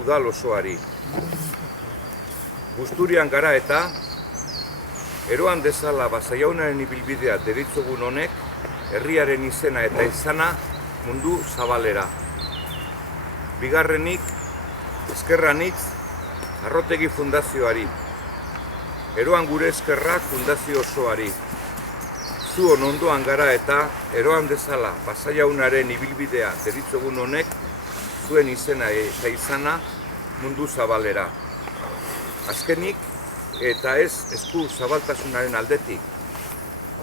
udal osoari. Busturian gara eta eroan dezala Basajaunaren ibilbidea deritzogun honek herriaren izena eta izana mundu zabalera. Bigarrenik, eskerranitz Arrotegi Fundazioari. Eroan gure eskerra fundazio osoari. Zuon ondoan gara eta eroan dezala Basajaunaren ibilbidea deritzogun honek zuen izena eta izana mundu zabalera. Azkenik, eta ez esku zabaltasunaren aldetik,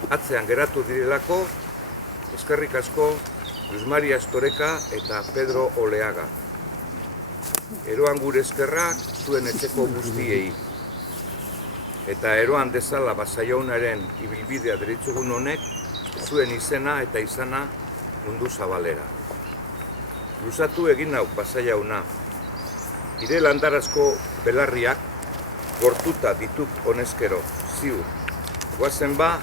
atzean geratu direlako, eskerrik asko Luis Maria Estoreka eta Pedro Oleaga. Eroan gure eskerra zuen etxeko guztiei. Eta eroan dezala Basajaunaren ibilbidea deritzogun honek zuen izena eta izana mundu zabalera. Luzatu egin hau Basajauna. Ire landarazko belarriak gortuta ditut honezkero, ziur. Goazen ba,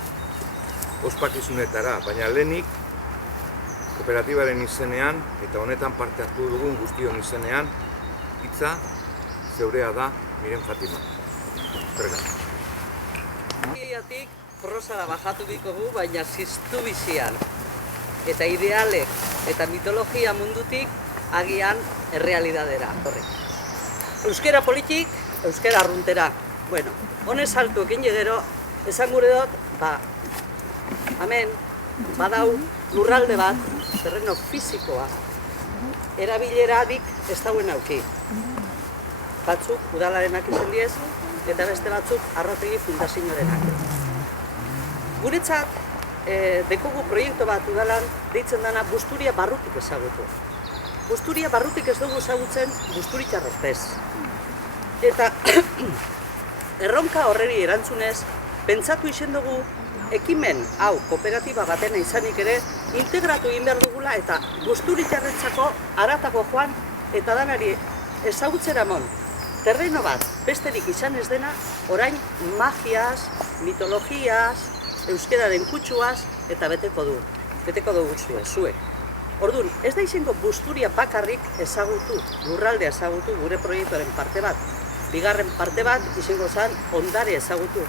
ospakizunetara, baina lehenik kooperatibaren izenean eta honetan parte hartu dugun guztion izenean, hitza zeurea da Miren Fatima. Iatik prosara bajatu bikogu, baina ziztu bizian. Eta idealek eta mitologia mundutik agian errealidadera. Euskera politik, euskera arruntera. Bueno, honez saltu ekin gero, esan gure dut, hemen badau lurralde bat, terreno fisikoa, erabileradik ez dauen auki. Batzuk udalarenak izan diez, eta beste batzuk Arrotegi Fundazioarenak. Guretzat, dekogu proiektu bat udalan deitzen dana Busturia barrutik ezagutu. Busturia barrutik ez dugu ezagutzen Busturitxarrez bez. Eta erronka horreri erantzunez, pentsatu izen dugu ekimen hau kooperatiba batena izanik ere integratu egin behar dugula eta Busturitxarrentzako haratako joan eta danari ezagutzera mon. Terreno bat besterik izan ez dena, orain magiaz, mitologiaz, euskeraren kutsuaz eta beteko dugu zuek. Orduan, ez da izango Busturia bakarrik ezagutu, lurraldea ezagutu gure proiektuaren parte bat. Bigarren parte bat izango zen ondare ezagutu.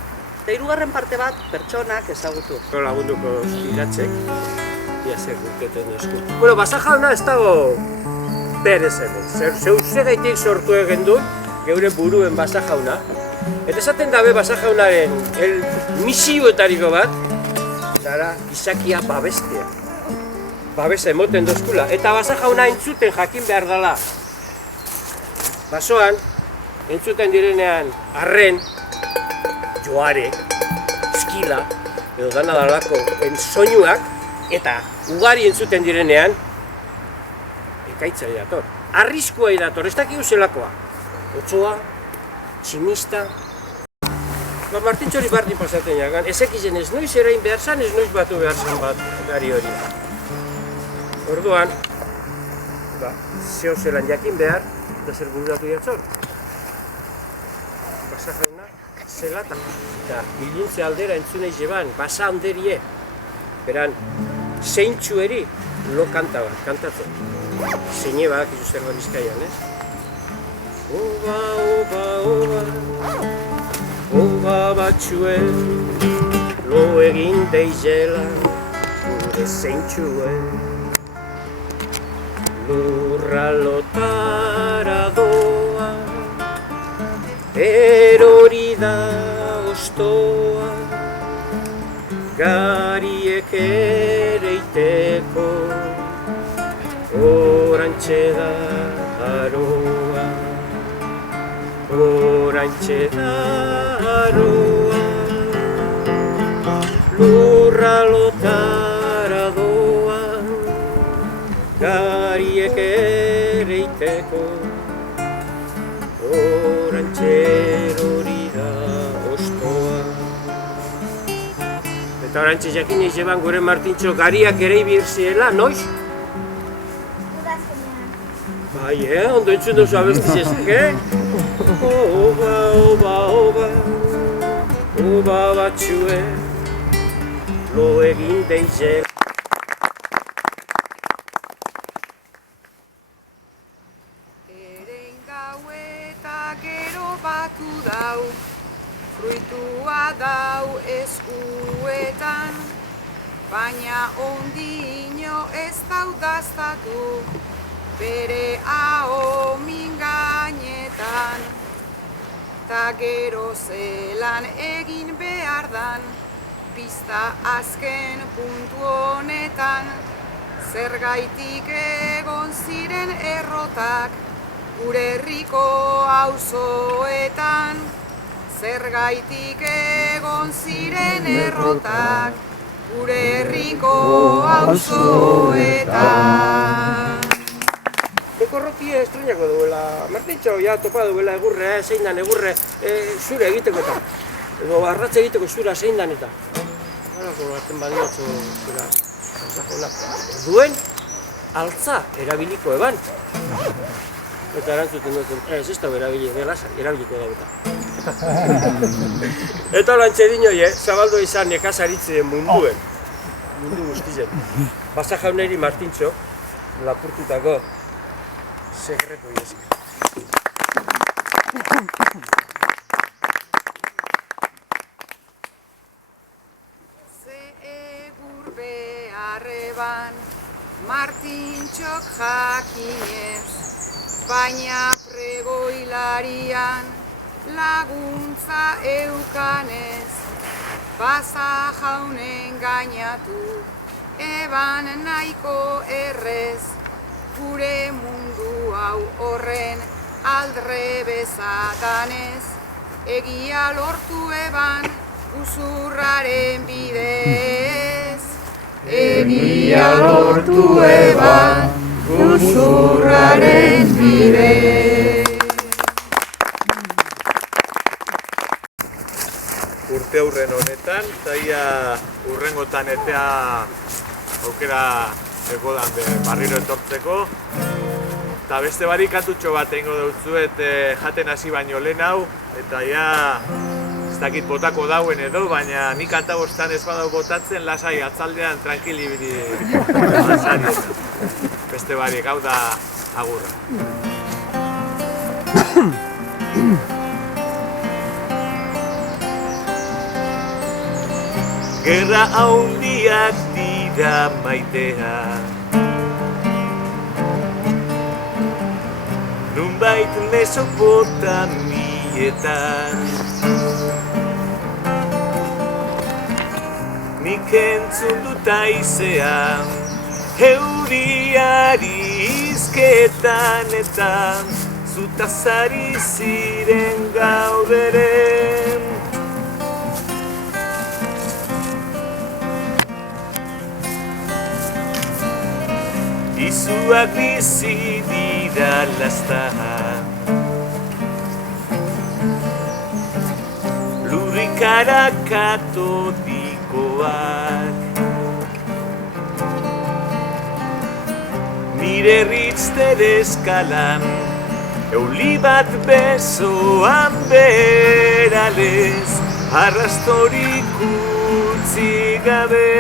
Eta hirugarren parte bat pertsonak ezagutu. Lagunduko iratzek, ia zer gurketen esku. Bueno, Basajauna ez dago berez hemen. Zeugaitik sortu egin dut, geure buruen Basajauna. Eta esaten dabe Basajaunaren misioetariko bat, dara gizakia babestea. Babesa emoten dozkula. Eta Basajauna entzuten jakin behar dela. Basoan, entzuten direnean arren, joare, eskila, edo dana dalako soinuak, eta ugari entzuten direnean, ekaitza dator. Arriskua dator, ez dakigu zelakoa. Otsoa, tximista. Martintxori bardin pasaten jagan, ezek izen ez noiz erain behar zan, ez noiz batu behar zan bat gari hori. Orduan, zeo zelan jakin behar, da zer bururatu jatzor. Basajauna, zelata. Eta biluntze aldera entzunei jeban, basa handerie. Beran, zeintxueri lo kanta bat, kantatzen. Zeine bak izu zer bat bizkaian, Oba, oba, oba, oba batxuen, lo egin deizela gure zeintxuen. Lurra lotara doa, erori da ostoa, gariek ereiteko, orantxe da aroa, orantxe da aroa, lurra lotara doa, gariek ereiteko, orantxer hori da ostoa. Eta orantxe jakin eiz eban gure Martintxo gariak ere ibirziela, noiz? Bai, ondo entzun duzu abestiz ezek, Oba, oba, oba, oba batxue, lo egin deizela. Eren gau gero batu dau, fruitua dau eskuetan, baina ondino ez dau daztatu, bere ahomin gainetan. Ta gero zelan egin behar dan, pista azken puntu honetan, zergaitik egon ziren errotak, gure herriko auzoetan. Zergaitik egon ziren errotak, gure herriko auzoetan. Dekorrokia estrenako duela, Martintxo, ja topa duela egurre, zein dan egurre, zure egiteko eta. Edo arratza egiteko zura zein dan eta. Halako baten badiotzu zura. Duen, altza erabiliko eban. Eta erantzuten duten, ez da erabiliko da eta. Eta lantxe dinoie, zabaldo izan nekazaritzen munduen. Mundu guztizen. Basa jauneri Martintxo, lapurtutako sekretu inezik. Ze egur beharreban Martintxok jakinez, baina pregoilarian laguntza eukanez, Basa jaunen gainatu eban nahiko errez, gure mundu hau horren aldre bezatanez, egia lortu eban uzurraren bidez. Egia lortu eban uzurraren bidez. Urte hurren honetan, eta urrengotan etea aukera egodan barriro etortzeko. Eta beste barik kantutxo bat egingo dutzuet jaten hasi baino lehen hau, eta ez dakit botako dauen edo, baina nik kanta bostan ez badau botatzen, lasai atzaldean tranquilibidi azarietan. Beste barik, hau da agurra. Gerra haundiak dira maitea, nunbait Mesopotamietan. Nik entzun dut aizean, euriari izketan eta zutazari ziren gauderen. Izuak bizi dira lastan, lurrikara katodikoak, nire ritzter eskalan, euli bat besoan beralez, arrastorik utzi gabe.